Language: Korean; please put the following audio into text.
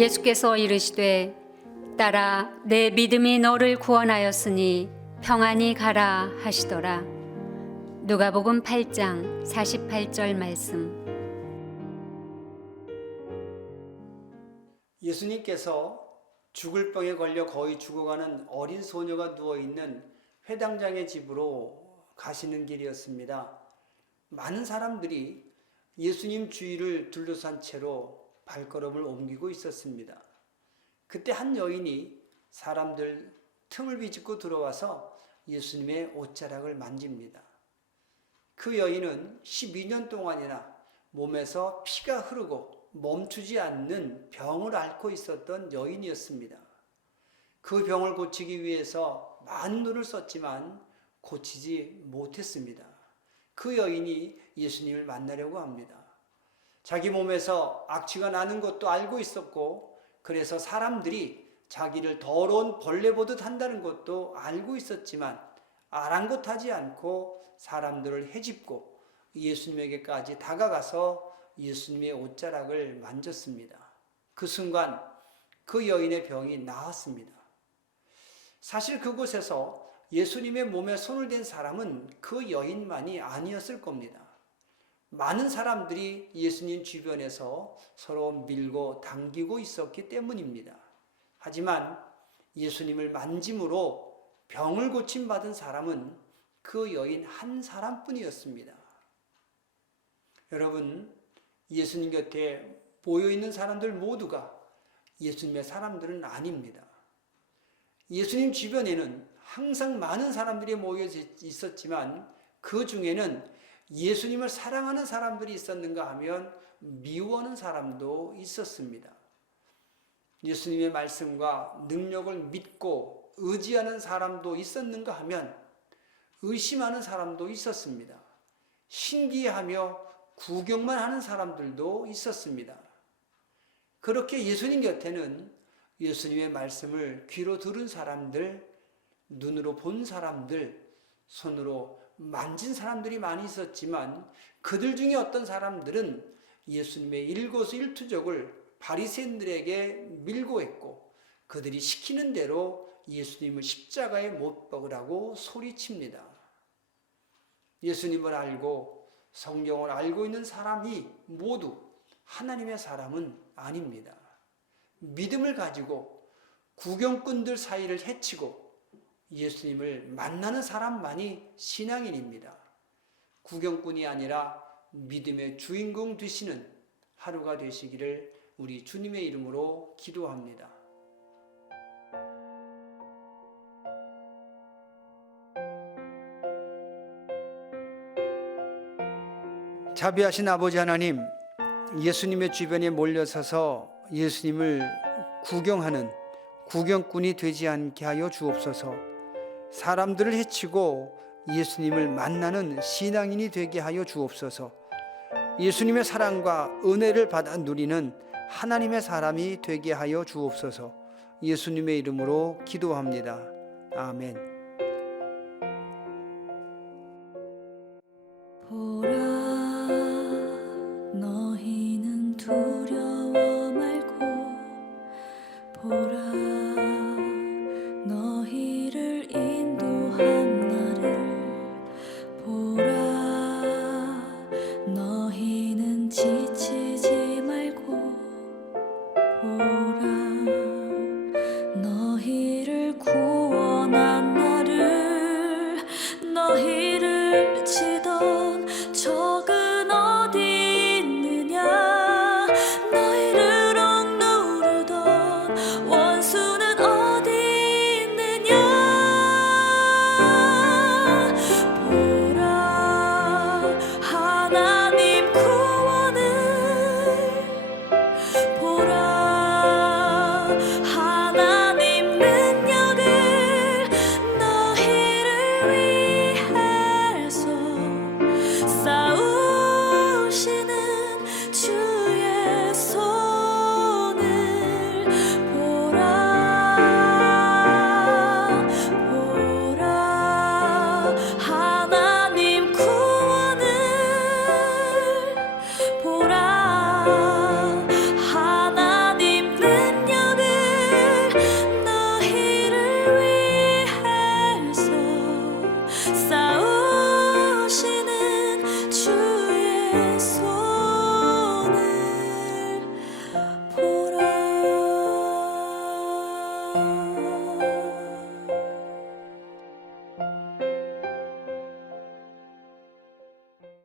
예수께서 이르시되 딸아 내 믿음이 너를 구원하였으니 평안히 가라 하시더라. 누가복음 8장 48절 말씀. 예수님께서 죽을 병에 걸려 거의 죽어가는 어린 소녀가 누워있는 회당장의 집으로 가시는 길이었습니다. 많은 사람들이 예수님 주위를 둘러싼 채로 발걸음을 옮기고 있었습니다. 그때 한 여인이 사람들 틈을 비집고 들어와서 예수님의 옷자락을 만집니다. 그 여인은 12년 동안이나 몸에서 피가 흐르고 멈추지 않는 병을 앓고 있었던 여인이었습니다. 그 병을 고치기 위해서 많은 돈을 썼지만 고치지 못했습니다. 그 여인이 예수님을 만나려고 합니다. 자기 몸에서 악취가 나는 것도 알고 있었고, 그래서 사람들이 자기를 더러운 벌레 보듯 한다는 것도 알고 있었지만 아랑곳하지 않고 사람들을 헤집고 예수님에게까지 다가가서 예수님의 옷자락을 만졌습니다. 그 순간 그 여인의 병이 나았습니다. 사실 그곳에서 예수님의 몸에 손을 댄 사람은 그 여인만이 아니었을 겁니다. 많은 사람들이 예수님 주변에서 서로 밀고 당기고 있었기 때문입니다. 하지만 예수님을 만짐으로 병을 고침받은 사람은 그 여인 한 사람뿐이었습니다. 여러분, 예수님 곁에 모여있는 사람들 모두가 예수님의 사람들은 아닙니다. 예수님 주변에는 항상 많은 사람들이 모여 있었지만 그 중에는 예수님을 사랑하는 사람들이 있었는가 하면 미워하는 사람도 있었습니다. 예수님의 말씀과 능력을 믿고 의지하는 사람도 있었는가 하면 의심하는 사람도 있었습니다. 신기해하며 구경만 하는 사람들도 있었습니다. 그렇게 예수님 곁에는 예수님의 말씀을 귀로 들은 사람들, 눈으로 본 사람들, 손으로 만진 사람들이 많이 있었지만 그들 중에 어떤 사람들은 예수님의 일거수일투족을 바리새인들에게 밀고 했고 그들이 시키는 대로 예수님을 십자가에 못 박으라고 소리칩니다. 예수님을 알고 성경을 알고 있는 사람이 모두 하나님의 사람은 아닙니다. 믿음을 가지고 구경꾼들 사이를 헤치고 예수님을 만나는 사람만이 신앙인입니다. 구경꾼이 아니라 믿음의 주인공 되시는 하루가 되시기를 우리 주님의 이름으로 기도합니다. 자비하신 아버지 하나님, 예수님의 주변에 몰려서서 예수님을 구경하는 구경꾼이 되지 않게 하여 주옵소서. 사람들을 해치고 예수님을 만나는 신앙인이 되게 하여 주옵소서. 예수님의 사랑과 은혜를 받아 누리는 하나님의 사람이 되게 하여 주옵소서. 예수님의 이름으로 기도합니다. 아멘. 보라, 너희는 두려워 말고 보라, 너희를 인도한 나를 보라, 너희는 지치지 말고 보라.